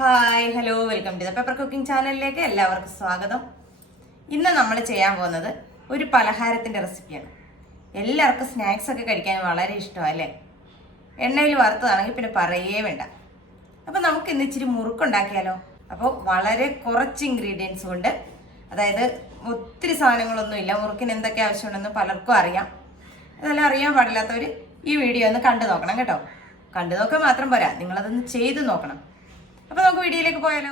Hi hello welcome to the paper cooking ചാനലിലേക്ക് എല്ലാവർക്കും സ്വാഗതം. ഇന്ന് നമ്മൾ ചെയ്യാൻ പോകുന്നത് ഒരു പലഹാരത്തിൻ്റെ റെസിപ്പിയാണ്. എല്ലാവർക്കും സ്നാക്സ് ഒക്കെ കഴിക്കാൻ വളരെ ഇഷ്ടമല്ലേ? എണ്ണയിൽ വറുത്തതാണെങ്കിൽ പിന്നെ പറയേ വേണ്ട. അപ്പോൾ നമുക്ക് ഇന്ന് ഇച്ചിരി മുറുക്കുണ്ടാക്കിയാലോ? അപ്പോൾ വളരെ കുറച്ച് ഇൻഗ്രീഡിയൻസ് കൊണ്ട്, അതായത് ഒത്തിരി സാധനങ്ങളൊന്നുമില്ല. മുറുക്കിന് എന്തൊക്കെ ആവശ്യമുണ്ടെന്ന് പലർക്കും അറിയാം. അതെല്ലാം അറിയാൻ പാടില്ലാത്തവർ ഈ വീഡിയോ ഒന്ന് കണ്ടു നോക്കണം കേട്ടോ. കണ്ടു നോക്കാൻ മാത്രം പോരാ, നിങ്ങളതൊന്ന് ചെയ്ത് നോക്കണം. അപ്പോൾ നമുക്ക് വീഡിയോയിലേക്ക് പോയാലോ?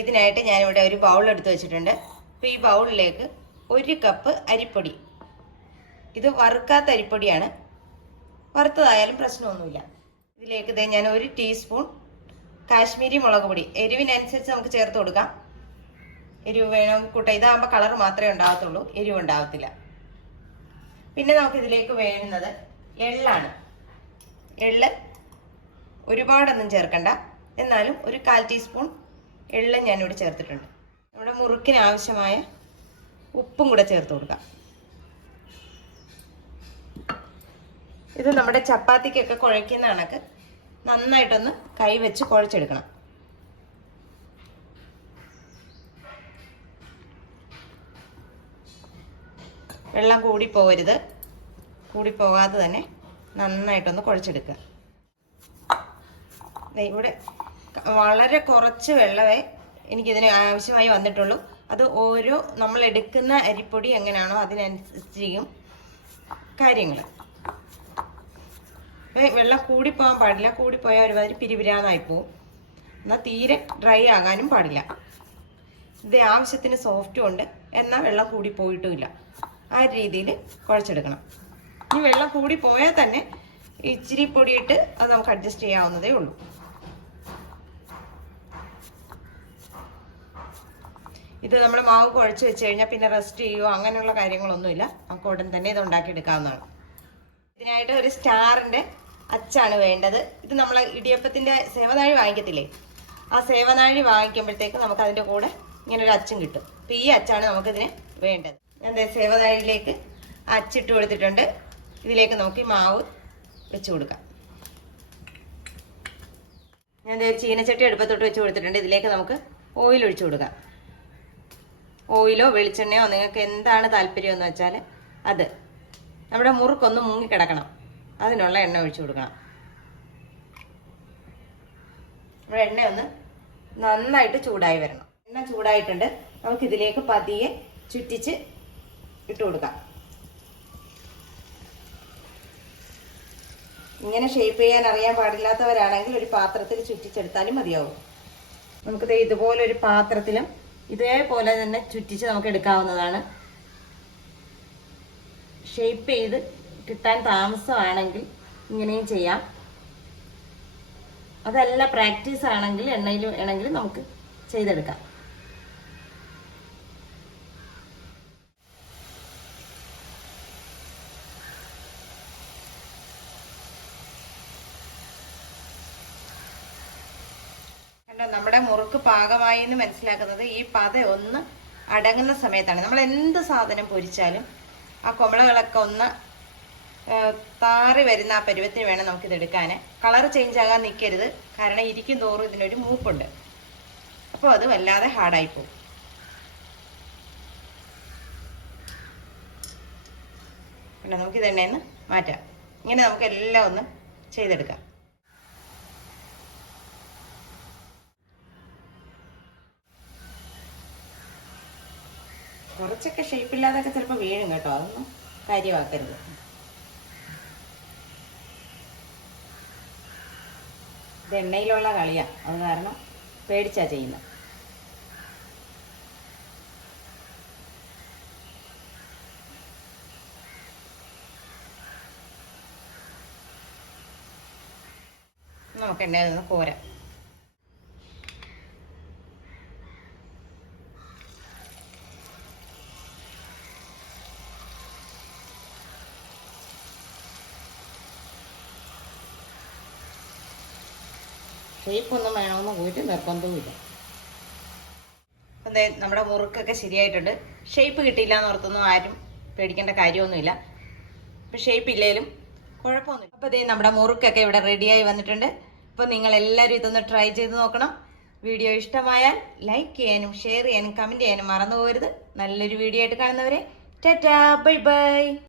ഇതിനായിട്ട് ഞാനിവിടെ ഒരു ബൗൾ എടുത്ത് വെച്ചിട്ടുണ്ട്. അപ്പോൾ ഈ ബൗളിലേക്ക് 1 കപ്പ് അരിപ്പൊടി, ഇത് വറുക്കാത്ത അരിപ്പൊടിയാണ്, വറുത്തതായാലും പ്രശ്നമൊന്നുമില്ല. ഇതിലേക്ക് ഞാൻ 1 ടീസ്പൂൺ കാശ്മീരി മുളക് പൊടി, എരിവിനനുസരിച്ച് നമുക്ക് ചേർത്ത് കൊടുക്കാം. എരിവ് വേണം കൂട്ട, ഇതാകുമ്പോൾ കളർ മാത്രമേ ഉണ്ടാകത്തുള്ളൂ, എരിവ് ഉണ്ടാകത്തില്ല. പിന്നെ നമുക്കിതിലേക്ക് വേണ്ടുന്നത് എള്ളാണ്. എള്ള് ഒരുപാടൊന്നും ചേർക്കണ്ട, എന്നാലും ഒരു 1/4 ടീസ്പൂൺ എള്ള് ഞാനിവിടെ ചേർത്തിട്ടുണ്ട്. നമ്മുടെ മുറുക്കിന് ആവശ്യമായ ഉപ്പും കൂടെ ചേർത്ത് കൊടുക്കാം. ഇത് നമ്മുടെ ചപ്പാത്തിക്കൊക്കെ കുഴയ്ക്കുന്ന കണക്ക് നന്നായിട്ടൊന്ന് കൈ വെച്ച് കുഴച്ചെടുക്കണം. വെള്ളം കൂടിപ്പോകരുത്, കൂടിപ്പോകാതെ തന്നെ നന്നായിട്ടൊന്ന് കുഴച്ചെടുക്കുക. ഇവിടെ വളരെ കുറച്ച് വെള്ളമേ എനിക്കിതിന് ആവശ്യമായി വന്നിട്ടുള്ളൂ. അത് ഓരോ നമ്മൾ എടുക്കുന്ന അരിപ്പൊടി എങ്ങനെയാണോ അതിനനുസരിച്ചിരിക്കും കാര്യങ്ങൾ. വെള്ളം കൂടിപ്പോകാൻ പാടില്ല, കൂടിപ്പോയാൽ ഒരുമാതിരി പിരിപിരാന്നായി പോവും. എന്നാൽ തീരെ ഡ്രൈ ആകാനും പാടില്ല. ഇത് ആവശ്യത്തിന് സോഫ്റ്റും ഉണ്ട്, എന്നാൽ വെള്ളം കൂടിപ്പോയിട്ടുമില്ല. ആ രീതിയിൽ കുഴച്ചെടുക്കണം. ഇനി വെള്ളം കൂടിപ്പോയാൽ തന്നെ ഇച്ചിരി പൊടിയിട്ട് അത് നമുക്ക് അഡ്ജസ്റ്റ് ചെയ്യാവുന്നതേ ഉള്ളൂ. ഇത് നമ്മൾ മാവ് കുഴച്ച് വെച്ച് കഴിഞ്ഞാൽ പിന്നെ റെസ്റ്റ് ചെയ്യുകയോ അങ്ങനെയുള്ള കാര്യങ്ങളൊന്നുമില്ല. നമുക്ക് ഉടൻ തന്നെ ഇത് ഉണ്ടാക്കിയെടുക്കാവുന്നതാണ്. ഇതിനായിട്ട് ഒരു സ്റ്റാറിൻ്റെ അച്ചാണ് വേണ്ടത്. ഇത് നമ്മൾ ഇടിയപ്പത്തിൻ്റെ സേവനാഴി വാങ്ങിക്കത്തില്ലേ, ആ സേവനാഴി വാങ്ങിക്കുമ്പോഴത്തേക്ക് നമുക്ക് അതിൻ്റെ കൂടെ ഇങ്ങനെ ഒരു അച്ചും കിട്ടും. അപ്പോൾ ഈ അച്ചാണ് നമുക്കിതിന് വേണ്ടത്. ഞാൻ സേവനാഴിയിലേക്ക് അച്ചിട്ട് കൊടുത്തിട്ടുണ്ട്. ഇതിലേക്ക് നോക്കി മാവ് വെച്ച് കൊടുക്കാം. ഞാൻ ഒരു ചീനച്ചട്ടി അടുപ്പത്തോട്ട് വെച്ച് കൊടുത്തിട്ടുണ്ട്. ഇതിലേക്ക് നമുക്ക് ഓയിൽ ഒഴിച്ചു കൊടുക്കാം. ഓയിലോ വെളിച്ചെണ്ണയോ നിങ്ങൾക്ക് എന്താണ് താല്പര്യം എന്ന് വെച്ചാൽ അത്. നമ്മുടെ മുറുക്കൊന്ന് മുങ്ങിക്കിടക്കണം, അതിനുള്ള എണ്ണ ഒഴിച്ചു കൊടുക്കണം. നമ്മുടെ എണ്ണ ഒന്ന് നന്നായിട്ട് ചൂടായി വരണം. എണ്ണ ചൂടായിട്ടുണ്ട്. നമുക്കിതിലേക്ക് പതിയെ ചുറ്റിച്ച് ഇട്ട് കൊടുക്കാം. ഇങ്ങനെ ഷേപ്പ് ചെയ്യാൻ അറിയാൻ പാടില്ലാത്തവരാണെങ്കിൽ ഒരു പാത്രത്തിൽ ചുറ്റിച്ചെടുത്താലും മതിയാവും. നമുക്കിത് ഇതുപോലൊരു പാത്രത്തിലും ഇതേപോലെ തന്നെ ചുറ്റിച്ച് നമുക്ക് എടുക്കാവുന്നതാണ്. ഷേപ്പ് ചെയ്ത് കിട്ടാൻ താമസമാണെങ്കിൽ ഇങ്ങനെയും ചെയ്യാം. അതല്ല പ്രാക്ടീസ് ആണെങ്കിൽ എണ്ണയിൽ വേണമെങ്കിൽ നമുക്ക് ചെയ്തെടുക്കാം. നമ്മുടെ മുറുക്ക് പാകമായി എന്ന് മനസ്സിലാക്കുന്നത് ഈ പത ഒന്ന് അടങ്ങുന്ന സമയത്താണ്. നമ്മൾ എന്ത് സാധനം പൊരിച്ചാലും ആ കുമ്പളകളൊക്കെ ഒന്ന് താറി വരുന്ന ആ പരുവത്തിന് വേണം നമുക്കിത് എടുക്കാൻ. കളർ ചേഞ്ച് ആകാൻ നിൽക്കരുത്, കാരണം ഇരിക്കും തോറും ഇതിനൊരു മൂപ്പുണ്ട്. അപ്പോൾ അത് വല്ലാതെ ഹാർഡായി പോകും. പിന്നെ നമുക്കിത് എണ്ണയിൽ നിന്ന് മാറ്റാം. ഇങ്ങനെ നമുക്ക് എല്ലാം ഒന്ന് ചെയ്തെടുക്കാം. കുറച്ചൊക്കെ ഷേപ്പില്ലാതൊക്കെ ചിലപ്പോൾ വീഴും കേട്ടോ, അതൊന്നും കാര്യമാക്കരുത്. ഇത് എണ്ണയിലുള്ള കളിയാണ്, അത് കാരണം പേടിച്ചാ ചെയ്യുന്നത്. നമുക്ക് എണ്ണയിൽ നിന്ന് കോരാം. ഷേപ്പൊന്നും വേണമെന്ന് പോയിട്ട് നിർബന്ധവുമില്ല. അതെ, നമ്മുടെ മുറുക്കൊക്കെ ശരിയായിട്ടുണ്ട്. ഷേപ്പ് കിട്ടിയില്ല എന്ന് ഓർത്തൊന്നും ആരും പേടിക്കേണ്ട കാര്യമൊന്നുമില്ല. ഇപ്പം ഷേപ്പ് ഇല്ലേലും കുഴപ്പമൊന്നുമില്ല. അപ്പോൾ അതേ നമ്മുടെ മുറുക്കൊക്കെ ഇവിടെ റെഡിയായി വന്നിട്ടുണ്ട്. അപ്പോൾ നിങ്ങൾ എല്ലാവരും ഇതൊന്ന് ട്രൈ ചെയ്ത് നോക്കണം. വീഡിയോ ഇഷ്ടമായാൽ ലൈക്ക് ചെയ്യാനും ഷെയർ ചെയ്യാനും കമൻറ്റ് ചെയ്യാനും മറന്നു പോകരുത്. നല്ലൊരു വീഡിയോ ആയിട്ട് കാണുന്നവരെ ടാറ്റാ ബൈ ബൈ.